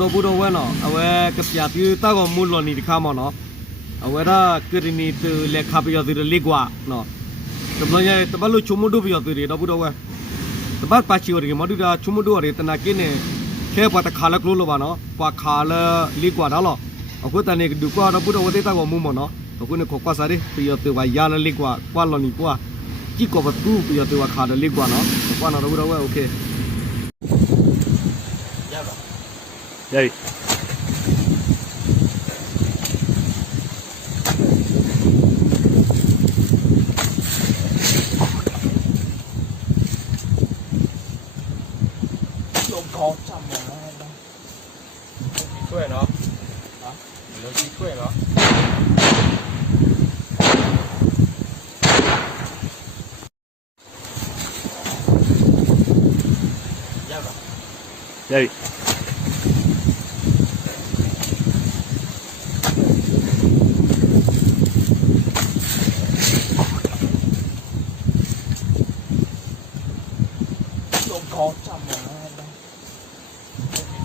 တော့ဘူးတော့ဝဲနော်အဝဲကပြပြတောက်မူလော်နီဒီခါမနော်အဝဲဒါကရနီတလက်ခပ်ရတဲ့လေကွာနော်တပလတပလို့ချုံမတို့ပြရတဲ့တော့ဘူးတော့ဝဲတပတ်ပါချီရမတို့ဒါချုံမတို့ရတနာကင်းနေခဲပတ်တခါလကလို့လောပါနော်ပွာခါလလေကွာတော့အခုတနေ့ဒုကွာတော့ဘူးတော့ဝဲတောက်မူမနော်အခုနေခေါ်ကွာစားတယ်ပြရတဲ့ဝါရလေကွာကွာလော်နီကွာကြည့်ကောပတူပြရတဲ့ဝါခါတယ်လေကွာနော်ကွာနော်တော့ဘူးတော့ဝဲโอเคရပြီcó chậm mà thuê nó hả nó chỉ thuê nó đây có chậm mà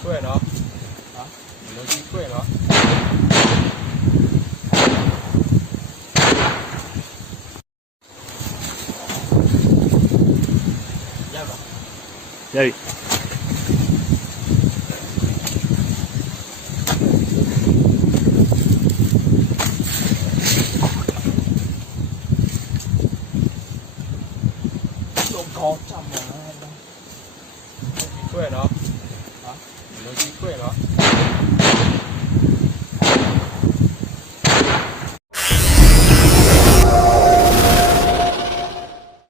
thuê nó hả nó chỉ thuê nó đây có chậm mà thuê nó